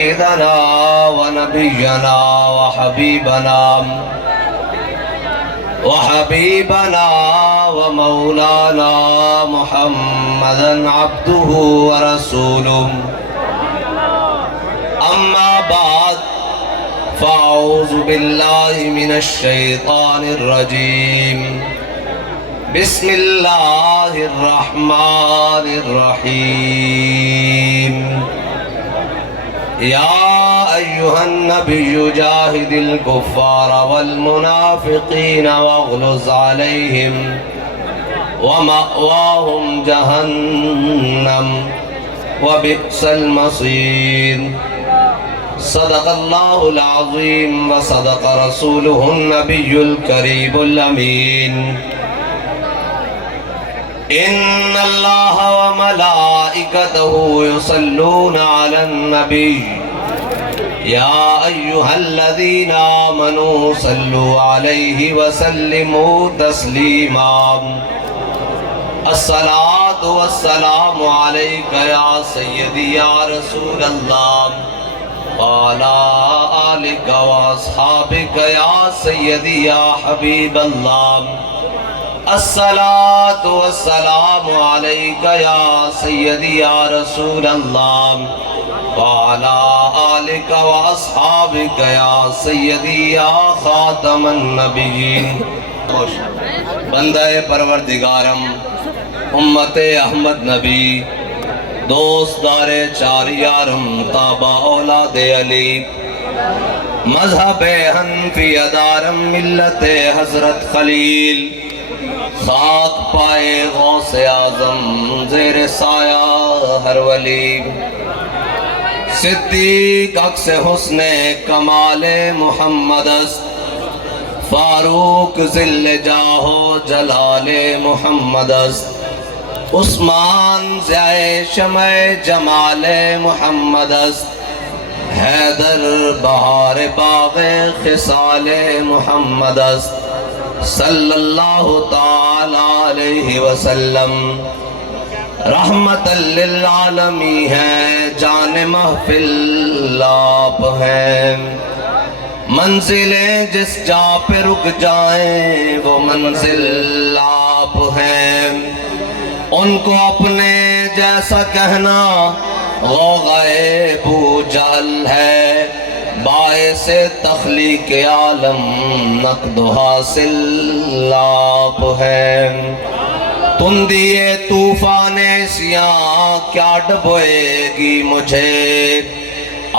سيدنا ونبينا وحبيبنا ومولانا محمدا عبده ورسوله. أما بعد فأعوذ بالله من الشيطان الرجيم. بسم الله الرحمن الرحيم. يا أيها النبي جاهد الكفار والمنافقين واغلظ عليهم ومأواهم جهنم وبئس المصير. صدق الله العظيم وصدق رسوله النبي الكريم الأمين. إن الله وملائكته يصلون على النبي يا أيها الذين آمنوا صلوا عليه وسلموا تسليما. الصلاة والسلام عليك يا سيدي يا رسول الله وعلى آلك وأصحابك يا سيدي يا حبيب الله. الصلاة والسلام عليك يا سيدي يا رسول الله وعلى آلك وأصحابك يا سيدي يا خاتم النبيين. بندہ پروردگارم، امت احمد نبی، دوست دار چار یارم، تابع اولاد علی، مذہب حنفی دارم، ملت حضرت خلیل، خاک پائے غوث اعظم، زیر سایہ ہر ولی، صدیق عکس حسن کمال محمد است، فاروق ذل جاہ و جلال محمد است، عثمان ضیاء شمع جمال محمد است، حیدر بہار باغ خصال محمد است، صلی اللہ تعالی علیہ وسلم. رحمت للعالمی ہے، جان محفل آپ ہیں، منزلیں جس جا پہ رک جائیں وہ منزل آپ ہیں. ان کو اپنے جیسا کہنا غوغائے بو جہل ہے، باعث تخلیق عالم نقد و حاصل آپ ہیں. تندیے طوفان سیاہ کیا ڈبوئے گی مجھے،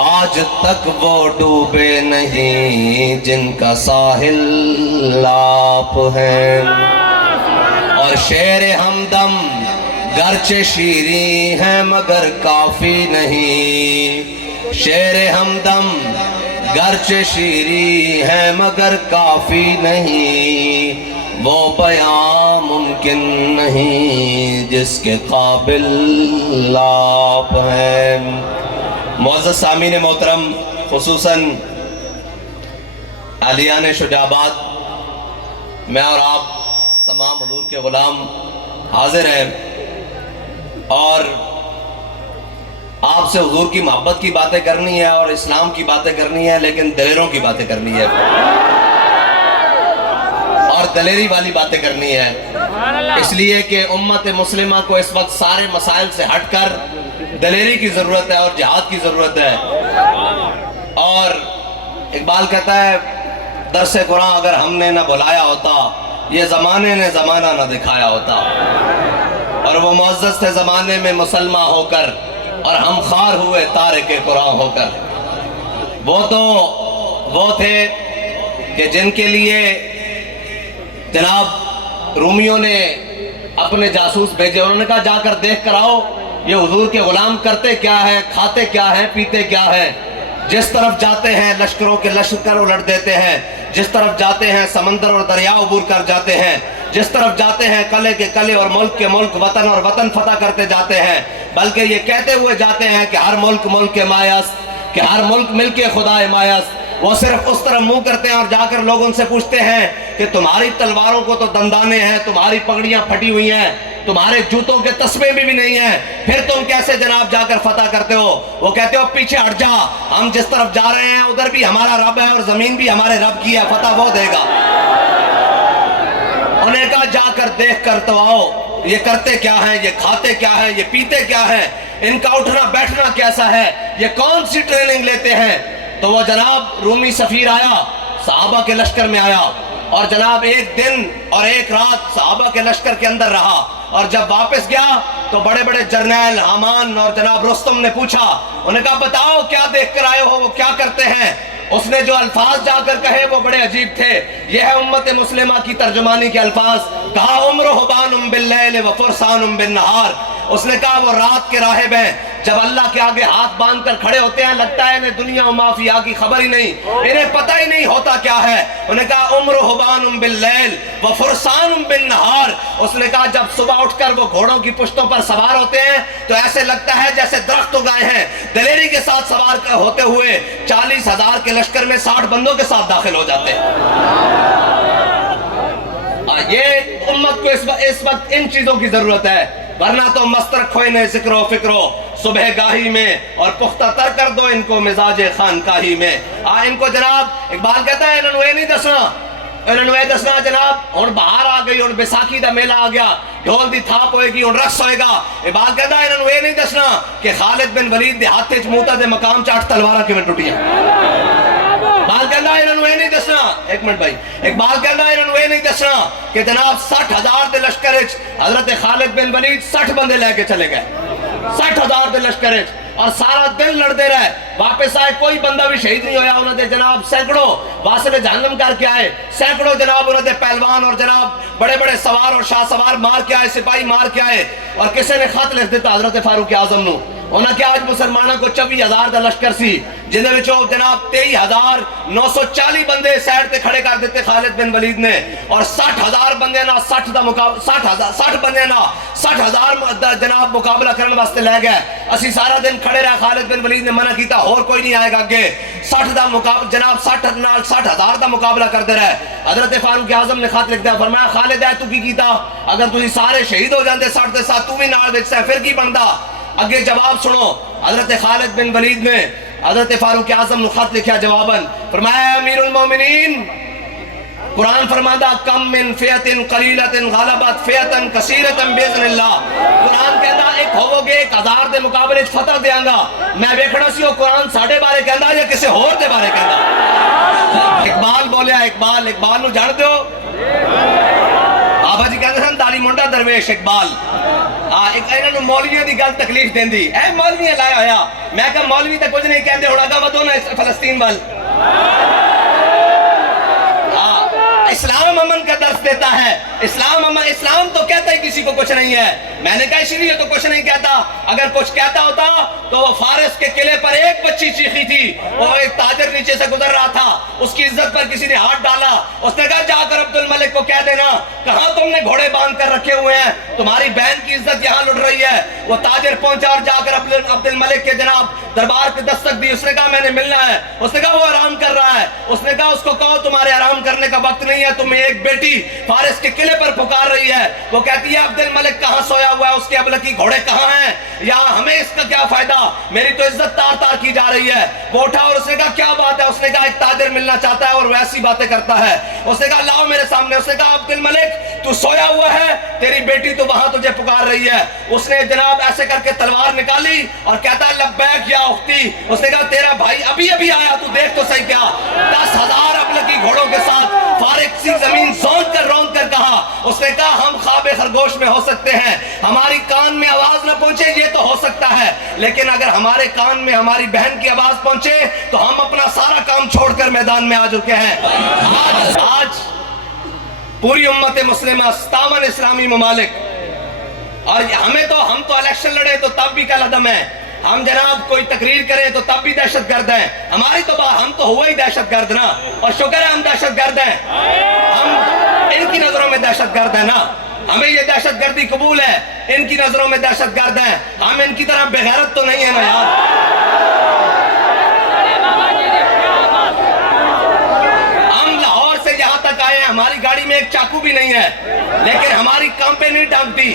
آج تک وہ ڈوبے نہیں جن کا ساحل آپ ہیں. اور شعر ہمدم گرچہ شیریں ہیں مگر کافی نہیں، شعر ہمدم گرچہ شیریں ہیں مگر کافی نہیں، وہ بیان ممکن نہیں جس کے قابل آپ ہیں. معزز سامعین محترم، خصوصاً اہلیان شجاعت، میں اور آپ تمام حضور کے غلام حاضر ہیں اور آپ سے حضور کی محبت کی باتیں کرنی ہے اور اسلام کی باتیں کرنی ہے، لیکن دلیروں کی باتیں کرنی ہے اور دلیری والی باتیں کرنی ہے. اس لیے کہ امت مسلمہ کو اس وقت سارے مسائل سے ہٹ کر دلیری کی ضرورت ہے اور جہاد کی ضرورت ہے. اور اقبال کہتا ہے درس قرآن اگر ہم نے نہ بلایا ہوتا، یہ زمانے نے زمانہ نہ دکھایا ہوتا. اور وہ معزز تھے زمانے میں مسلمان ہو کر اور ہم خار ہوئے تارک قرآن ہو کر. وہ تھے کہ جن کے لیے جناب رومیوں نے اپنے جاسوس بھیجے، انہوں نے کہا جا کر دیکھ کر آؤ یہ حضور کے غلام کرتے کیا ہے، کھاتے کیا ہیں، پیتے کیا ہیں. جس طرف جاتے ہیں لشکروں کے لشکر الٹ دیتے ہیں، جس طرف جاتے ہیں سمندر اور دریا عبور کر جاتے ہیں، جس طرف جاتے ہیں قلعے کے قلعے اور ملک کے ملک، وطن اور وطن فتح کرتے جاتے ہیں. بلکہ یہ کہتے ہوئے جاتے ہیں کہ ہر ملک ملک کے مایاست، کہ ہر ملک مل کے خدا مایاست. وہ صرف اس طرح منہ کرتے ہیں اور جا کر لوگ ان سے پوچھتے ہیں کہ تمہاری تلواروں کو تو دندانے ہیں، تمہاری پگڑیاں پھٹی ہوئی ہیں، تمہارے جوتوں کے تسمے بھی نہیں ہیں، پھر تم کیسے جناب جا کر فتح کرتے ہو؟ وہ کہتے ہو پیچھے ہٹ جا، ہم جس طرف جا رہے ہیں ادھر بھی ہمارا رب ہے اور زمین بھی ہمارے رب کی ہے، فتح وہ دے گا۔ انہیں کہا جا کر دیکھ کر تو آؤ، یہ کرتے کیا ہیں، یہ کھاتے کیا ہیں، یہ پیتے کیا ہیں، ان کا اٹھنا بیٹھنا کیسا ہے، یہ کون سی ٹریننگ لیتے ہیں۔ تو وہ جناب رومی سفیر آیا، صحابہ کے لشکر میں آیا، اور جناب ایک دن اور ایک رات صحابہ کے لشکر کے اندر رہا، اور جب واپس گیا تو بڑے بڑے جرنیل حامان اور جناب رستم نے پوچھا، انہیں کہا بتاؤ کیا دیکھ کر آئے ہو، وہ کیا کرتے ہیں؟ اس نے جو الفاظ جا کر کہے وہ بڑے عجیب تھے۔ یہ ہے امت مسلمہ کی ترجمانی کے الفاظ۔ کہا عمرہبان باللیل وفرسان بالنہار۔ اس نے کہا وہ رات کے راہب ہیں، جب اللہ کے آگے ہاتھ باندھ کر کھڑے ہوتے ہیں لگتا ہے انہیں دنیا و مافیا کی خبر ہی نہیں، انہیں پتہ ہی نہیں ہوتا کیا ہے۔ انہوں نے کہا عمرہبان باللیل وفرسان بالنہار۔ اس نے کہا جب صبح اٹھ کر وہ گھوڑوں کی پشتوں پر سوار ہوتے ہیں تو ایسے لگتا ہے جیسے درخت اگائے ہیں، دلیری کے ساتھ سوار ہوتے ہوئے 40,000 کے لشکر میں 60 بندوں کے ساتھ داخل ہو جاتے ہیں۔ یہ امت کو اس وقت ان چیزوں کی ضرورت ہے، ورنہ تو مسترک ہوئے نے ذکر و فکر و صبح گاہی میں، اور پختہ تر کر دو ان کو مزاج خانقاہی میں۔ ان کو جناب اقبال کہتا ہے انہوں نے نہیں دسنا جناب ہن باہر آ گئی، ہن بیساکھی دا میلہ آ گیا، ڈھول دی تھاپ ہوئے گی، ہن رقص ہوئے گا۔ اقبال کہتا ہے انہوں نے نہیں دسنا کہ خالد بن ولید دے ہاتھ وچ موتا دے مقام چاٹ تلوارا کیویں ٹوٹیاں۔ اقبال کہتا ہے انہوں نے نہیں دسنا، ایک منٹ بھائی، اقبال کہتا ہے انہوں نے نہیں دسنا کہ جناب 60,000 دے لشکر وچ حضرت خالد بن ولید 60 بندے لے کے چلے گئے، 60,000 دے لشکر وچ، اور سارا دن لڑتے رہے، واپس آئے کوئی بندہ بھی شہید نہیں ہویا۔ انہوں نے جناب سینکڑوں واسل جہنم کر کے آئے، سینکڑوں جناب انہوں نے پہلوان اور جناب بڑے بڑے سوار اور شاہ سوار مار کے آئے، سپاہی مار کے آئے، اور کسی نے خط لکھ دیتا حضرت فاروق اعظم نو۔ انہوں نے آج مسلمانوں کو 24,000 دا لشکر سی، جنہیں وچوں جناب 23,940 بندے سائڈ تے کھڑے کر دیتے خالد بن ولید نے، اور 60,000 بندے نا 60 بندے نا 60,000 جناب مقابلہ کرنے واسطے لے گئے۔ اسی سارا دن کھڑے رہے، خالد بن ولید نے منع کیتا اور کوئی نہیں آئے گا اگے، 60 دا مقابلہ جناب 60,000 دا مقابلہ کرتے رہے۔ حضرت فاروق اعظم نے خط لکھ دیا، فرمایا خالد ہے تو کی کیتا؟ اگر تسی سارے شہید ہو جاندے 60 دے ساتھ تو بھی نال وچ پھر کی بندا؟ اگے جواب سنو، حضرت خالد بن ولید نے حضرت فاروق اعظم نے خط لکھا جواباً، فرمایا امیر المومنین، قرآن فرماتا کم من فیعت قلیلت غلبت فیعتا کثیرتا باذن اللہ۔ قرآن کہتا ایک ہوو گے 1000 دے مقابلے فتح دیاں گا۔ میں ویکھنا سی وہ قرآن ساڑھے بارے کہندا یا کسے ہور دے بارے کہندا؟ اقبال بولیا، اقبال نو جان دیو؟ آبا جی کہتے ہیں داڑھی منڈا درویش اقبال۔ انہوں نے مولویوں دی گل تکلیف دین دی، اے مولویاں لایا ہویا، میں کہا مولوی تا کچھ نہیں کہندے، ہونا گا ودو نا فلسطین وال۔ اسلام امن کا درس دیتا ہے، اسلام تو کہتا ہی کسی کو کچھ نہیں ہے۔ میں نے کہا اس لیے تو کچھ نہیں کہتا، اگر کچھ کہتا ہوتا تو وہ فارس کے قلعے پر ایک بچی چیخی تھی، وہ ایک تاجر نیچے سے گزر رہا تھا، اس کی عزت پر کسی نے ہاتھ ڈالا، اس نے کہا جا کر عبد الملک کو کہہ دینا کہاں تم نے گھوڑے باندھ کر رکھے ہوئے ہیں، تمہاری بہن کی عزت یہاں لٹ رہی ہے۔ وہ تاجر پہنچا اور جا کر عبد الملک کے جناب دربار کی دستک دی، اس نے کہا میں نے ملنا ہے، اس نے کہا وہ آرام کر رہا ہے، اس نے کہا اس کو کہو تمہارے آرام کرنے کا وقت نہیں ہے، تمہیں ایک بیٹی فارس کے قلعے پر پکار رہی ہے۔ وہ کہتی ہے عبد الملک کہاں سویا ہوا ہے، اس کے ابلکی گھوڑے کہاں ہیں، یا ہمیں اس کا کیا فائدہ، میری تو عزت تار تار کی جا رہی ہے۔ وہ اٹھا اور اس نے کہا کیا بات ہے، اس نے کہا ایک تاجر ملنا چاہتا ہے اور ویسی باتیں کرتا ہے۔ اس نے کہا لاؤ میرے سامنے، اس نے کہا عبد الملک تو سویا ہوا ہے، تیری بیٹی تو وہاں تجھے پکار رہی ہے۔ اس نے جناب ایسے کر کے تلوار نکالی اور کہتا ہے لبیک یا اختی، اس نے کہا تیرا بھائی ابھی آیا، تو دیکھ تو صحیح، کیا 10,000 ابلکی گھوڑوں کے ساتھ فارغ سی زمین زون کر رون کر کہا، اس نے کہا ہم خواب خرگوش میں ہو سکتے ہیں، ہماری کان میں آواز نہ پہنچے یہ تو ہو سکتا ہے، لیکن اگر ہمارے کان میں ہماری بہن کی آواز پہنچے تو ہم اپنا سارا کام چھوڑ کر میدان میں آ چکے ہیں۔ آج پوری امت مسلمہ 57 اسلامی ممالک، اور ہم تو الیکشن لڑے تو تب بھی کل عدم ہے، ہم جناب کوئی تقریر کریں تو تب بھی دہشت گرد ہیں، ہماری تو ہم تو ہوا ہی دہشت گرد نا، اور شکر ہے ہم دہشت گرد ہیں، ہم ان کی نظروں میں دہشت گرد ہیں نا، ہمیں یہ دہشت گردی قبول ہے، ان کی نظروں میں دہشت گرد ہیں، ہم ان کی طرح بے غیرت تو نہیں ہے نا یار۔ ہم لاہور سے یہاں تک آئے ہیں، ہماری گاڑی میں ایک چاقو بھی نہیں ہے، لیکن ہماری کانپیں نہیں ڈانپتی.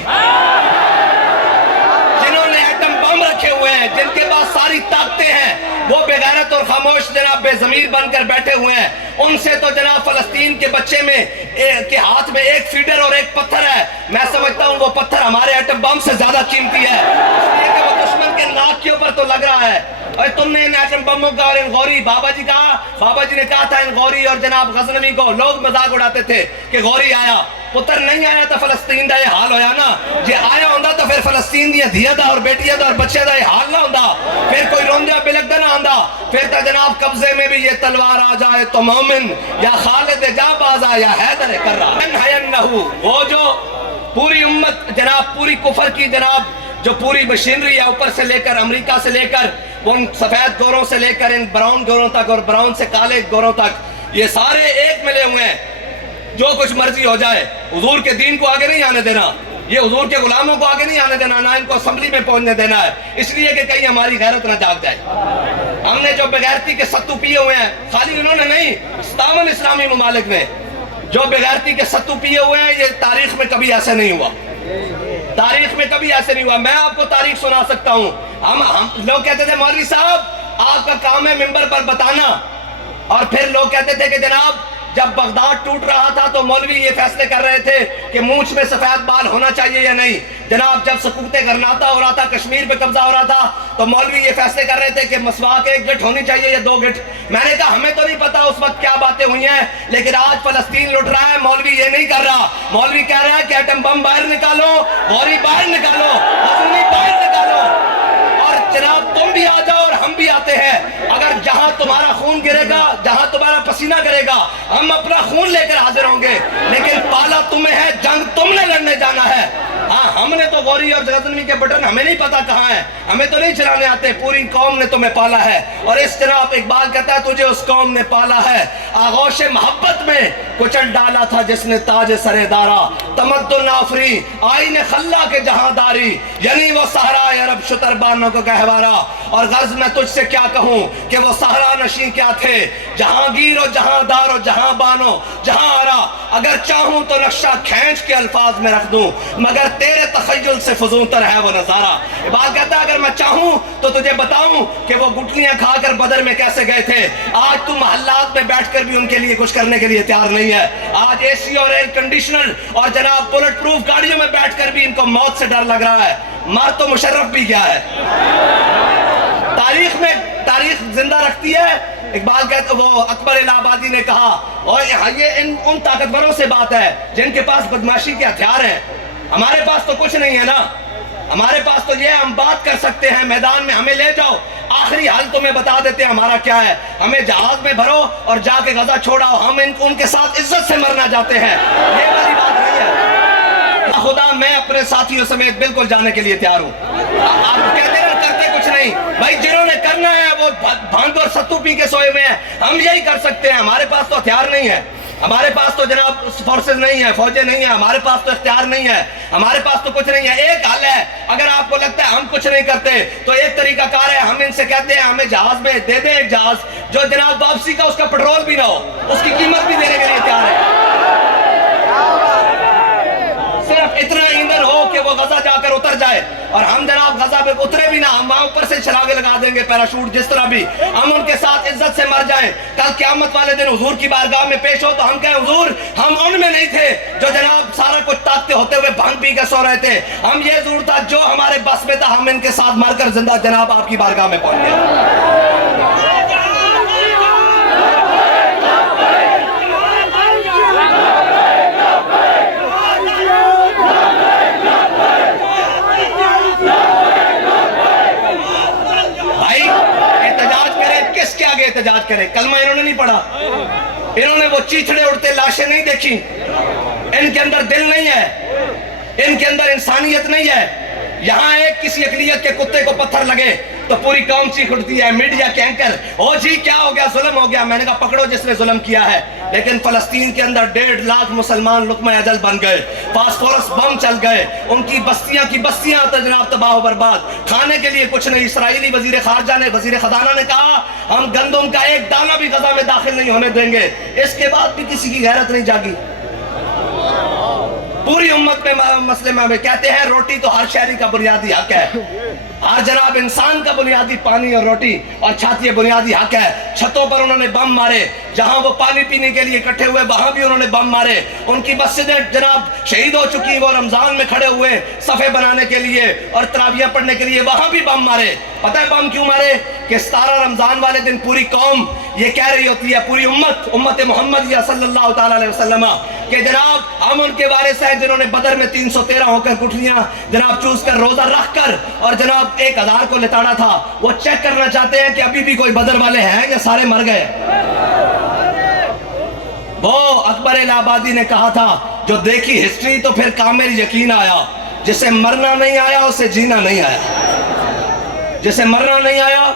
جنہوں نے ایٹم بم رکھے ہوئے ہیں, جن کے پاس ساری طاقتیں ہیں, وہ بے غیرت اور خاموش جناب بے ضمیر بن کر بیٹھے ہوئے ہیں. ان سے تو جناب فلسطین کے بچے میں کے ہاتھ میں ایک فیڈر اور ایک پتھر ہے. میں سمجھتا ہوں وہ پتھر ہمارے ایٹم بم سے زیادہ قیمتی ہے, اس لیے کہ وہ دشمن کے ناک کے اوپر تو لگ رہا ہے. اور تم نے ان ایٹم بموں کا اور ان غوری, بابا جی نے کہا تھا ان غوری اور جناب غزنوی کو لوگ مذاق اڑاتے تھے کہ غوری آیا, پتر نہیں آیا تو فلسطین دا یہ حال ہویا نا. جے آیا ہوندا تو پھر فلسطین دی دھیاں دا اور بیٹیاں دا اور بچے دا یہ حال نہ ہوندا, پھر کوئی روندہ بلکدہ نہ آندا. پھر تا جناب قبضے میں بھی یہ تلوار آ جائے تو مومن, یا خالد جاں باز آ یا حیدر کررا. وہ جو پوری امت جناب پوری کفر کی جناب جو پوری مشینری ہے, اوپر سے لے کر امریکہ سے لے کر ان سفید گوروں سے لے کر ان براؤن گوروں تک اور براؤن سے کالے گوروں تک, یہ سارے ایک ملے ہوئے ہیں. جو کچھ مرضی ہو جائے, حضور کے دین کو آگے نہیں آنے دینا, یہ حضور کے غلاموں کو آگے نہیں آنے دینا, نہ ان کو اسمبلی میں پہنچنے دینا ہے, اس لیے کہ کہیں ہماری غیرت نہ جاگ جائے. ہم نے جو بغیرتی کے ستو پیے ہوئے ہیں, خالی انہوں نے نہیں, 57 اسلامی ممالک میں جو بغیرتی کے ستو پیے ہوئے ہیں, یہ تاریخ میں کبھی ایسے نہیں ہوا, تاریخ میں کبھی ایسے نہیں ہوا. میں آپ کو تاریخ سنا سکتا ہوں. ہم لوگ کہتے تھے مولوی صاحب آپ کا کام ہے ممبر پر بتانا, اور پھر لوگ کہتے تھے کہ جناب جب بغداد ٹوٹ رہا تھا تو مولوی یہ فیصلے کر رہے تھے کہ مونچھ میں سفید بال ہونا چاہیے یا نہیں. جناب جب سکوت غرناطہ ہو رہا تھا, کشمیر پہ قبضہ ہو رہا تھا, تو مولوی یہ فیصلے کر رہے تھے کہ مسواک 1 گٹھ ہونی چاہیے یا 2 گٹھ. میں نے کہا ہمیں تو نہیں پتا اس وقت کیا باتیں ہوئی ہیں, لیکن آج فلسطین لٹ رہا ہے, مولوی یہ نہیں کر رہا. مولوی کہہ رہا ہے کہ ایٹم بم باہر نکالو, غوری باہر نکالو, غزنوی باہر نکالو, اور جناب تم بھی آ جاؤ اور ہم بھی آتے ہیں. اگر جہاں تمہارا خون گرے گا, جہاں تمہارا پسینہ کرے گا, ہم اپنا خون لے کر حاضر ہوں گے, لیکن پالا تمہیں ہے, جنگ تم نے لڑنے جانا ہے. ہاں ہم نے تو غوری اور غزنوی کے بٹن ہمیں نہیں پتا کہاں ہیں, ہمیں تو نہیں چلانے آتے, پوری قوم نے تمہیں پالا ہے. اور اس جناب اقبال کہتا ہے تجھے اس قوم نے پالا ہے, آغوش محبت میں کچل ڈالا تھا جس نے تاج سر دارا, تمدن آفری آئین خلا کے جہاں داری, یعنی وہ صحرا عرب شتر بانوں کو گہوارا. اور غرض میں تجھ سے کیا کہوں کہ وہ صحرا نشین کیا تھے, جہانگیر و جہاں دار و جہاں بانو جہاں آرا. اگر چاہوں تو نقشہ کھینچ کے الفاظ میں رکھ دوں, مگر تیرے تخیل سے فزون تر ہے وہ نظارہ. اقبال کہتا ہے اگر میں چاہوں تو تجھے بتاؤں کہ وہ گٹلیاں کھا کر بدر میں کیسے گئے تھے. آج تو محلات میں بیٹھ کر بھی ان کے لیے کچھ کرنے کے لیے تیار نہیں ہے. آج اے سی اور ایئر کنڈیشنر اور جناب بلٹ پروف گاڑیوں میں بیٹھ کر بھی ان کو موت سے ڈر لگ رہا ہے. مار تو مشرف بھی گیا ہے. تاریخ زندہ رکھتی ہے. اقبال کہتا وہ اکبر الہ آبادی نے کہا, اور یہ ان طاقتوروں سے بات ہے جن کے پاس بدماشی کے ہتھیار ہیں. ہمارے پاس تو کچھ نہیں ہے نا, ہمارے پاس تو یہ ہم بات کر سکتے ہیں, میدان میں ہمیں لے جاؤ, آخری حل تمہیں بتا دیتے ہیں ہمارا کیا ہے. ہمیں جہاز میں بھرو اور جا کے غزہ چھوڑاؤ, ہم ان کے ساتھ عزت سے مرنا چاہتے ہیں. یہ والی بات نہیں ہے. خدا میں اپنے ساتھیوں سمیت بالکل جانے کے لیے تیار ہوں. آپ کہتے ہیں کرتے کچھ نہیں بھائی, جنہوں نے کرنا ہے وہ بھانگ اور ستو پی کے سوئے ہوئے ہیں, ہم یہی کر سکتے ہیں. ہمارے پاس تو ہتھیار نہیں ہے, ہمارے پاس تو جناب فورسز نہیں ہے, فوجیں نہیں ہیں, ہمارے پاس تو اختیار نہیں ہے, ہمارے پاس تو کچھ نہیں ہے. ایک حل ہے, اگر آپ کو لگتا ہے ہم کچھ نہیں کرتے تو ایک طریقہ کار ہے, ہم ان سے کہتے ہیں ہمیں جہاز میں دے دیں ایک جہاز جو جناب واپسی کا اس کا پیٹرول بھی نہ ہو, اس کی قیمت بھی دینے کے لیے تیار ہے. صرف اتنا ایندھن ہو کہ وہ غزہ جا کر اتر جائے, اور ہم جناب غزہ پہ اترے بھی نہ, ہم وہاں اوپر سے چھلاگے لگا دیں گے پیراشوٹ, جس طرح بھی ہم ان کے ساتھ عزت سے مر جائیں. کل قیامت والے دن حضور کی بارگاہ میں پیش ہو تو ہم کہیں حضور ہم ان میں نہیں تھے جو جناب سارا کچھ طاقتے ہوتے ہوئے بھنگ پی کے سو رہے تھے, ہم یہ ضرور تھا جو ہمارے بس میں تھا, ہم ان کے ساتھ مر کر زندہ جناب آپ کی بارگاہ میں پہنچ گئے. احتجاج کرے, کلمہ انہوں نے نہیں پڑھا, انہوں نے وہ چیچڑے اڑتے لاشیں نہیں دیکھی, ان کے اندر دل نہیں ہے, ان کے اندر انسانیت نہیں ہے. یہاں ایک کسی اقلیت کے کتے کو پتھر لگے تو پوری قوم چیخ اٹھتی ہے, میڈیا کے اینکر او جی کیا ہو گیا, ظلم ہو گیا. میں نے کہا پکڑو جس نے ظلم کیا ہے. لیکن فلسطین کے اندر 1.5 لاکھ مسلمان لقمہ اجل بن گئے, فاسفورس بم چل گئے, ان کی بستیاں جناب تباہ و برباد, کھانے کے لیے کچھ نہیں. اسرائیلی وزیر خارجہ نے, وزیر خزانہ نے کہا ہم گندم کا ایک دانہ بھی غزہ میں داخل نہیں ہونے دیں گے. اس کے بعد بھی کسی کی غیرت نہیں جاگی. پوری امت میں مسلمہ میں کہتے ہیں روٹی تو ہر شہری کا بنیادی حق ہے، ہر جناب انسان کا بنیادی پانی اور روٹی اور چھاتی بنیادی حق ہے۔ چھتوں پر انہوں نے بم مارے، جہاں وہ پانی پینے کے لیے اکٹھے ہوئے وہاں بھی انہوں نے بم مارے۔ ان کی مسجدیں جناب شہید ہو چکی، وہ رمضان میں کھڑے ہوئے صفحے بنانے کے لیے اور تراویح پڑھنے کے لیے، وہاں بھی بم مارے۔ پتہ ہے بم کیوں مارے؟ کہ 17 رمضان والے دن پوری قوم یہ کہہ رہی ہوتی ہے، پوری امت محمد صلی اللہ تعالیٰ علیہ وسلم، کہ جناب ہم ان کے وارث ہیں جنہوں نے بدر میں 313 ہو کر گٹھلیاں جناب چوس کر روزہ رکھ کر اور جناب 1000 کو لتاڑا تھا۔ وہ چیک کرنا چاہتے ہیں کہ ابھی بھی کوئی بدر والے ہیں یا سارے مر گئے۔ وہ اکبر الہ آبادی نے کہا تھا، جو دیکھی ہسٹری تو پھر کامل یقین آیا، جسے مرنا نہیں آیا اسے جینا نہیں آیا، جسے مرنا نہیں آیا۔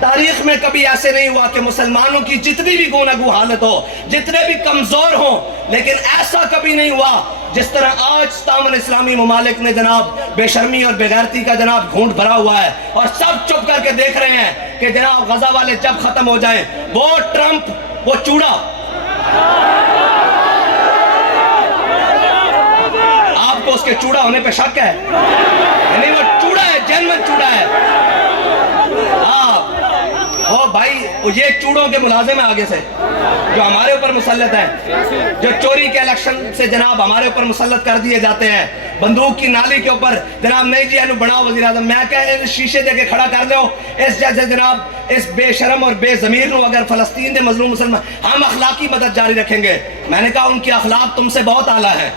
تاریخ میں کبھی ایسے نہیں ہوا کہ مسلمانوں کی جتنی بھی گوناگو حالت ہو، جتنے بھی کمزور ہوں، لیکن ایسا کبھی نہیں ہوا جس طرح آج تامن اسلامی ممالک نے جناب بے شرمی اور بے غیرتی کا جناب گھونٹ بھرا ہوا ہے، اور سب چپ کر کے دیکھ رہے ہیں کہ جناب غزہ والے جب ختم ہو جائیں، وہ ٹرمپ، وہ چوڑا، آپ کو اس کے چوڑا ہونے پہ شک ہے؟ یعنی وہ چوڑا ہے، جینوین چوڑا ہے۔ وہ بھائی یہ چوڑوں کے ملازم ہیں آگے سے جو ہمارے اوپر مسلط ہیں، جو چوری کے الیکشن سے جناب ہمارے اوپر مسلط کر دیے جاتے ہیں، بندوق کی نالی کے اوپر جناب نہیں جی اینو بناؤ وزیر اعظم، میں کہ شیشے دے کے کھڑا کر دو اس جیسے جناب اس بے شرم اور بے ضمیر نو، اگر فلسطین دے مظلوم مسلمان ہم اخلاقی مدد جاری رکھیں گے۔ میں نے کہا ان کی اخلاق تم سے بہت اعلیٰ ہے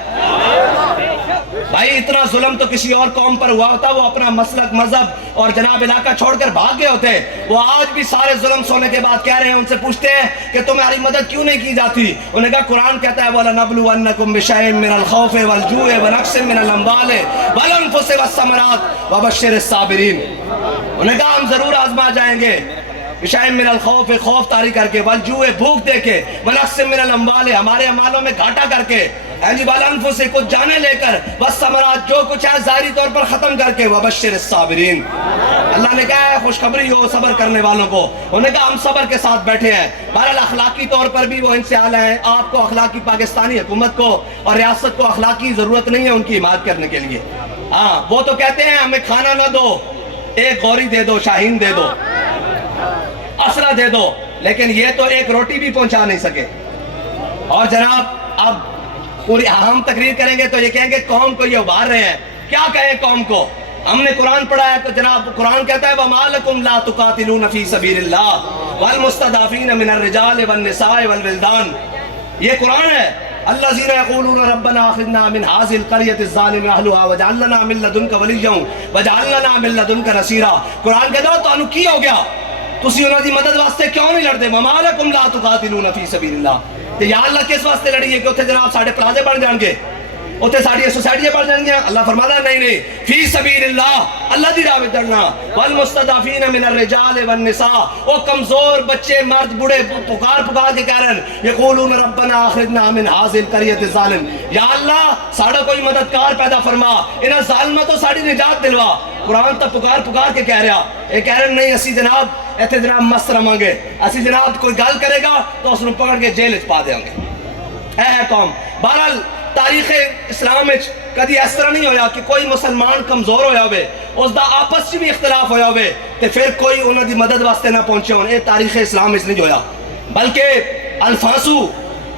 بھائی، اتنا ظلم تو کسی اور قوم پر ہوا ہوتا، وہ اپنا مسلک مذہب اور جناب علاقہ چھوڑ کر بھاگ گئے ہوتے۔ وہ آج بھی سارے ظلم سونے کے بعد کہہ رہے ہیں، ان سے پوچھتے ہیں کہ تمہاری مدد کیوں نہیں کی جاتی؟ انہوں نے کہا قرآن کہتا ہے وَلَنَبْلُوَنَّكُمْ بِشَيْءٍ مِّنَ الْخَوْفِ وَالْجُوعِ وَنَقْصٍ مِّنَ الْأَمْوَالِ وَالْأَنفُسِ وَالثَّمَرَاتِ وَبَشِّرِ الصَّابِرِينَ۔ انہوں نے کہا ہم ضرور آزما جائیں گے، بِشَيْءٍ مِّنَ الْخَوْفِ خوف طاری کر کے، وَالْجُوعِ بھوک دے کے، وَنَقْصٍ مِّنَ الْأَمْوَالِ ہمارے اموالوں میں گھاٹا کر کے، وَالْأَنفُسِ سے کچھ جانے لے کر، وَالثَّمَرَاتِ جو کچھ ہے ظاہری طور پر ختم کر کے، وَبَشِّرِ الصَّابِرِينَ۔ اللہ نے کہا ہے خوشخبری ہو صبر کرنے والوں کو۔ انہوں نے کہا ہم صبر کے ساتھ بیٹھے ہیں۔ بہرحال اخلاقی طور پر بھی وہ ان سے اعلیٰ ہیں، آپ کو اخلاقی پاکستانی حکومت کو اور ریاست کو اخلاقی ضرورت نہیں ہے ان کی حمایت کرنے کے لیے۔ ہاں وہ تو کہتے ہیں ہمیں کھانا نہ دو، ایک غوری دے دو، شاہین دے دو، اسرا دے دو، لیکن یہ تو ایک روٹی بھی پہنچا نہیں سکے۔ اور جناب اب پوری ہم تقریر کریں گے تو یہ کہیں گے قوم کو یہ ابھار رہے ہیں، کیا کہیں قوم کو؟ ہم نے قرآن پڑھا ہے تو جناب قرآن کہتا ہے وَمَا لَكُمْ لَا تُقَاتِلُونَ فِي سَبِيلِ اللَّهِ وَالْمُسْتَضْعَفِينَ مِنَ الرِّجَالِ وَالنِّسَاءِ وَالْوِلْدَانِ۔ یہ قرآن ہے۔ الَّذِينَ يَقُولُونَ رَبَّنَا أَخْرِجْنَا مِنْ هَٰذِهِ الْقَرْيَةِ الظَّالِمِ أَهْلُهَا وَاجْعَل لَّنَا مِن لَّدُنكَ وَلِيًّا وَاجْعَل لَّنَا مِن لَّدُنكَ نَصِيرًا۔ قرآن کہتا ہے تانوں کی ہو گیا، تسی انہاں دی مدد واسطے کیوں نہیں لڑدے؟ وَمَا لَكُمْ لَا تُقَاتِلُونَ فِي سَبِيلِ اللَّهِ۔ تو یا اللہ کس واسطے لڑیے کہ اتنے جناب ساڑھے پلازے بڑھ جان گے، اتنے ساڑھے سوسائٹیاں بڑھ جائیں گے؟ اللہ فرماتا ہے نہیں نہیں، فی سبیل اللہ، اللہ دی راہ میں لڑنا۔ والمستضعفین من الرجال والنساء، وہ کمزور بچے مرد بوڑھے پکار پکار کے کہہ رہے ہیں یقولون ربنا اخرجنا من هذه القرية الظالم، یا اللہ ساڑھا کوئی مددگار پیدا فرما، انہاں ظالمہ تو ساڑھی نجات دلوا۔ قرآن تو پکار پکار کے کہہ رہا، یہ کہہ رہے نہیں اسی جناب ایتھے جناب مست رہاں گے، اسی جناب کوئی گل کرے گا تو اس نے پکڑ کے جیل وچ پا دیں گے۔ اے قوم، بہرحال تاریخ اسلام وچ کدی اس طرح نہیں ہویا کہ کوئی مسلمان کمزور ہویا ہوئے، اس دا آپس چ بھی اختلاف ہویا ہوئے تے پھر کوئی انہاں دی مدد واسطے نہ پہنچے ہون۔ اے تاریخ اسلام وچ نہیں ہویا، بلکہ الفانسو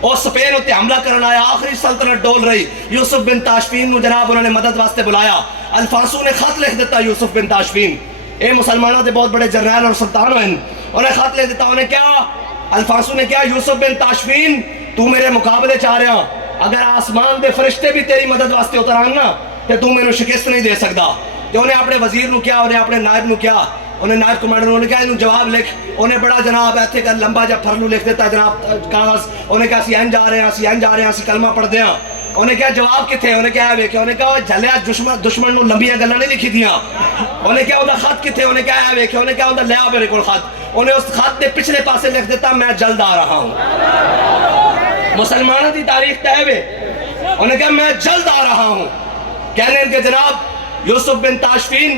اور سپین تے حملہ کرنا آیا، آخری سلطنت ڈول رہی، یوسف بن تاشفین نو جناب انہوں نے مدد واسطے بلایا۔ الفانسو نے خط لکھ دیتا یوسف بن تاشفین، اے مسلمانوں دے بہت بڑے جرنیل اور سلطان ہوئے، انہیں خط لکھ دیتا، انہیں کیا الفانسو نے کیا یوسف بن تاشفین تو میرے مقابلے چاہ رہا، اگر آسمان دے فرشتے بھی تیری مدد واسطے اتر آن نا تے تو میں نے شکست نہیں دے سکتا۔ تو انہیں اپنے وزیر نو کیا، انہیں اپنے نائب نو کیا، انہیں نائب کمانڈر نے کہا انہوں جواب لکھ، انہیں بڑا جناب ایتھے کا لمبا جب پھرلو لکھ دیتا جناب کاغذ، انہیں کہا اسی این جا رہے ہیں، اسی این جا رہے ہیں، اسی کلمہ پڑھ دیں۔ انہیں کہا جواب کتھے؟ انہیں کہا ہے ویکھے، انہیں کہا جھلیا دشمن نو لمبیاں گلاں نہیں لکھی دیاں۔ انہیں کہا انہا خط کتھے؟ انہیں کہا ہے ویکھے، انہیں کہا انہا لیا میرے کو خط، انہیں اس خط دے پچھلے پاسے لکھ دیتا میں جلد آ رہا ہوں۔ مسلمانوں دی تاریخ طے وے، انہیں کہا میں جلد آ رہا ہوں۔ کہنے ان کے جناب یوسف بن تاشفین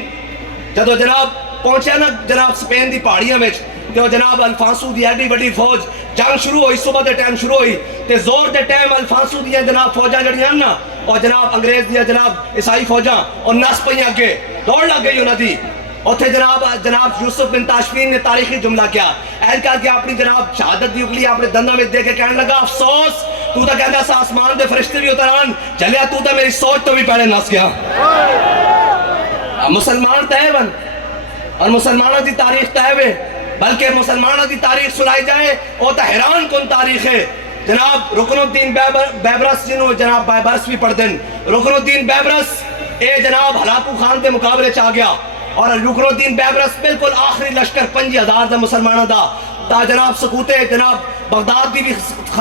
جدو جناب پہنچے نا جناب سپین دی پہاڑیاں وچ، تو جناب الفانسو دی ایڈی بڑی فوج جنگ شروع ہوئی صبح دے ٹائم شروع ہوئی تے زور دے ٹائم الفانسو دی جناب فوجاں جڑیاں نا اور جناب انگریز دی جناب عیسائی فوجاں اور نس پئیاں کے دوڑ لگ گئی انہاں دی اوتھے جناب یوسف بن تاشفین نے تاریخی جملہ کیا اہل کہا کہ اپنی جناب شہادت دی اگلی اپنے دنداں میں دے کے کہنے لگا افسوس تو تا کہندا سا آسمان دے فرشتے بھی اتران چلیا تو تا میری سوچ تو بھی پہلے نس گیا مسلمان تہون اور مسلمانوں دی تاریخ تہوے بلکہ مسلمانوں دی تاریخ سنائی جائے وہ تا حیران کن تاریخ ہے جناب رکن الدین بیبرس جنہوں جناب بائبرس بھی پڑھ دیں رکن الدین بیبرس اے جناب ہلاکو خان دے مقابلے چاہ گیا اور رکن الدین بیبرس بالکل آخری لشکر 5000 دا مسلمانوں دا تا جناب سکوتے جناب بغداد دی بھی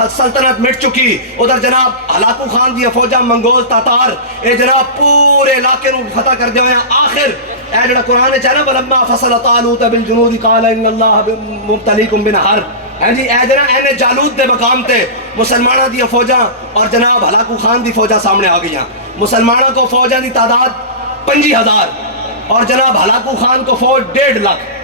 سلطنت مٹ چکی ادھر جناب ہلاکو خان دی فوجہ منگول تاتار اے جناب پورے علاقے نو فتح کر دیا ہیں آخر اے جڑا قرآن چاہنا ولما فصل طالوت بالجنود قال ان اللہ مبتلیکم بنہر جی اے جناب اے جالوت دے مقام تے مسلمانہ دی فوجاں اور جناب ہلاکو خان دی فوجاں سامنے آ گئیاں مسلمانہ کو فوجاں دی تعداد 50,000 اور جناب ہلاکو خان کو فوج 1.5 لاکھ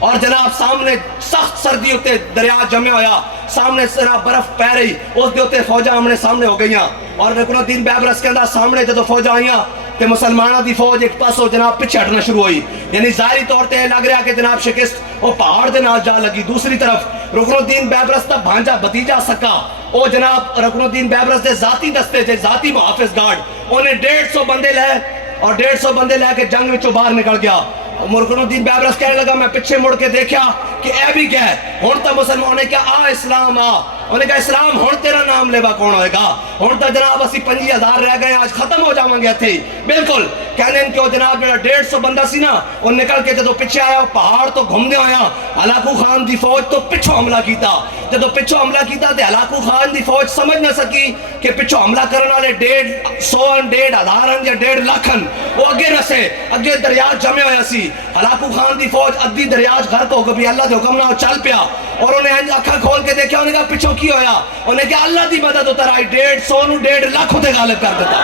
اور جناب سامنے سخت سردی ہوتے دریا جمع ہویا سامنے جناب برف پہ رہی اس دے ہوتے فوجاں ہمنے سامنے ہو گئیاں اور رکن الدین بیبرس کے اندر سامنے جدو فوجاں آئیاں تے مسلمانہ دی فوج ایک پاسو جناب پچھے ہٹنا شروع ہوئی یعنی ظاہری طور تے لگ رہا کہ جناب شکست وہ پہاڑ دے نال جا لگی دوسری طرف رکن الدین بیبرس تا بھانجا بھتیجا سکا او جناب رکن الدین بیبرس دے ذاتی دستے تھے ذاتی محافظ گارڈ انہیں 150 بندے لے اور 150 بندے لے کے جنگ وچوں باہر نکل گیا رکن الدین بیبرس کہنے لگا میں پیچھے مڑ کے دیکھا کہ اے بھی کیا ہے ہون تا مسلمان نے کہا آ اسلام آ انہوں نے کہا اسلام ہون تیرا نام لیوا کون ہوئے گا ہون تا جناب اسی 50,000 رہ گئے آج ختم ہو جاؤں گے تھے بالکل کہنے ان کے جناب جڑا 150 بندہ سی نا وہ نکل کے جدو پیچھے آیا پہاڑ تو گھومنے آیا ہلاکو خان دی فوج تو پچھو حملہ کیتا جدو پچھو حملہ کیتا تے ہلاکو خان دی فوج سمجھ نہ سکی کہ پچھو حملہ کرنے والے 150 1,500 یا 1.5 لاکھ وہ اگے رسے اگے دریا جمع ہویا سی ہلاکو خان دی فوج ادھی دریا غرق ہو گئی اللہ دے حکم نہ چل پیا اور انہیں اکھا کھول کے دیکھا انہیں کہا پچھو کی ہویا انہیں کہا اللہ دی مدد اتر آئی 150 نو 1.5 لاکھ ہوتے غالب کر دیتا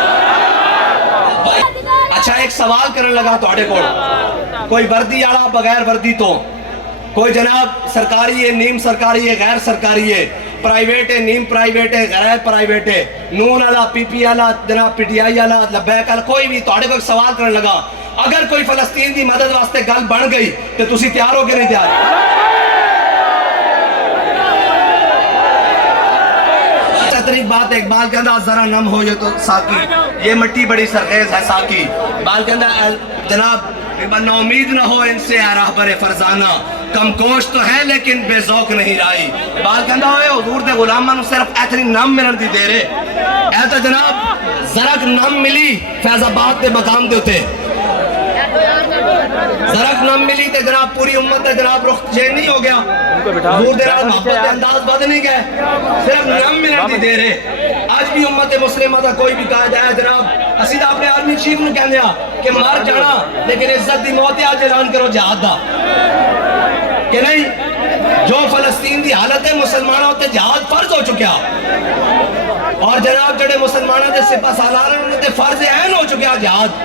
اچھا ایک سوال کرنے لگا تو آڑے کوڑ کوئی وردی آڑا بغیر وردی تو کوئی جناب سرکاری ہے نیم سرکاری ہے غیر سرکاری ہے پرائیویٹ ہے نیم پرائیویٹ ہے غیر پرائیویٹ ہے نون آلا پی پی آلا جناب پی ٹی آئی آلا لبیک آلا کوئی بھی تو آڑے کو ایک سوال کرنے لگا اگر کوئی فلسطین دی مدد واسطے گل بن گئی تو تسی تیار ہو کے نہیں تیار تریک بات ہے اقبال کے اندر ذرا نم ہو یہ تو ساکی یہ مٹی بڑی سرخیز ہے ساکی اقبال کے اندر جناب نا امید نہ ہو ان سے راہبر فرزانہ کم کوش تو ہے لیکن بے ذوق نہیں رائی اقبال کے اندر ہوئے حضور دے غلامہ نو صرف ایتھنی نم ملن دی دے رہے اے تو جناب ذرا نم ملی فیض آباد دے مقام دے ہوتے ذرا نم ملی تے جناب پوری امت تے جناب رخ چین نہیں ہو گیا حضور دے رہا محبت دے انداز بد نہیں گئے صرف نم ملن دی دے رہے آج بھی امت مسلمہ دا کوئی بھی قائد ہے جناب اسی دا اپنے آدمی چیف نو کہنے کہ مار جانا لیکن عزت دی موت آج اعلان کرو جہاد دا کہ نہیں جو فلسطین دی حالت ہے مسلمانوں تے جہاد فرض ہو چکیا اور جناب جڑے مسلمانوں تے سپہ سالار انہوں تے فرض عین ہو چکیا جہاد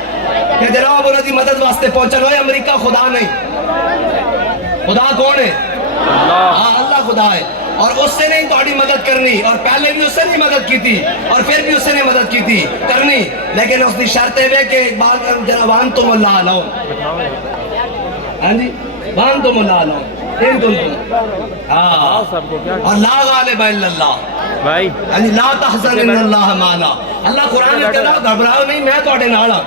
کہ جناب انہوں دی مدد واسطے پہنچن ہوئے امریکہ خدا نہیں خدا کون ہے اللہ خدا ہے اور اس سے نہیں تھوڑی مدد کرنی اور پہلے بھی اس سے نہیں مدد کی تھی اور پھر بھی اس سے نہیں مدد کی تھی کرنی لیکن اس دی شرط ہے کہ وان تم اللہ لو ہاں جی وان تم اللہ لو اور لا غالب الا اللہ یعنی لا تحزن ان اللہ مانا اللہ قرآن میں کہتا گھبراؤ نہیں میں تو اٹھے ناڑا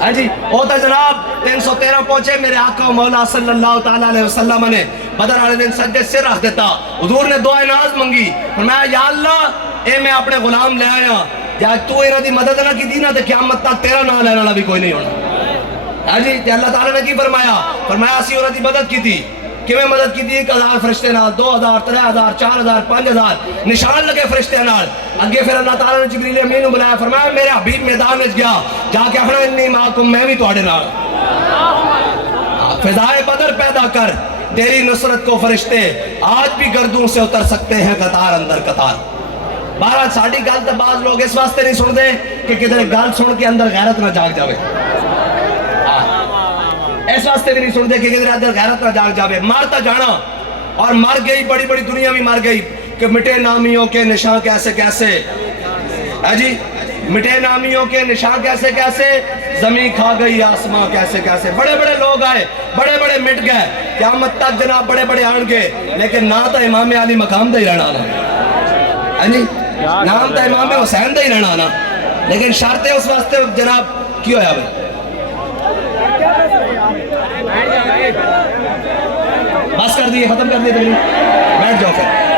ہاں جی وہ تو جناب 313 پہنچے میرے آقا و مولا صلی اللہ تعالیٰ علیہ وسلم نے بدر والے دن سجدے سے رکھ دیتا حضور نے دعا ناز منگی فرمایا یا اللہ اے میں اپنے غلام لے آیا یا تو انہاں دی مدد نہ کی دی نا تے قیامت تک تیرا نام لینے والا بھی کوئی نہیں ہونا ہاں جی تے اللہ تعالیٰ نے کی فرمایا اسی انہاں دی مدد کی تھی کیویں مدد کی تھی 1000 فرشتے نال 2000 3000 4000 5000 نشان لگے فرشتے نال اگے پھر اللہ تعالیٰ نے جبریل امین کو بلایا فرمایا میرا حبیب میدان وچ گیا جا کے اپنا انی معکم میں بھی تواڈے نال فضائے بدر پیدا کر تیری نصرت کو فرشتے آج بھی گردوں سے اتر سکتے ہیں قطار اندر قطار بہرحال ساڑی گل تے بعض لوگ اس واسطے نہیں سن دے کہ کدھر گل سن کے اندر غیرت نہ جاگ جاوے اس واسطے بھی نہیں سنتے کہ کدھر ادھر غیرت نہ جاگ جاوے، مارتا جانا، اور مر گئی، بڑی بڑی دنیا بھی مر گئی کہ مٹے نامیوں کے نشان کیسے کیسے ہے جی، مٹے نامیوں کے نشان کیسے کیسے، زمین کھا گئی آسمان کیسے کیسے، بڑے بڑے لوگ آئے، بڑے بڑے مٹ گئے، قیامت تک جناب بڑے بڑے آن گے، لیکن نہ تو امام علی مقام دا ہی رہنا نا، ہے جی، نام تو امام حسین دا ہی رہنا نا، لیکن شرط ہے اس واسطے جناب کی ہویا بھائی، بس کر دیئے، ختم کر دیئے، بیٹھ جاؤ پھر.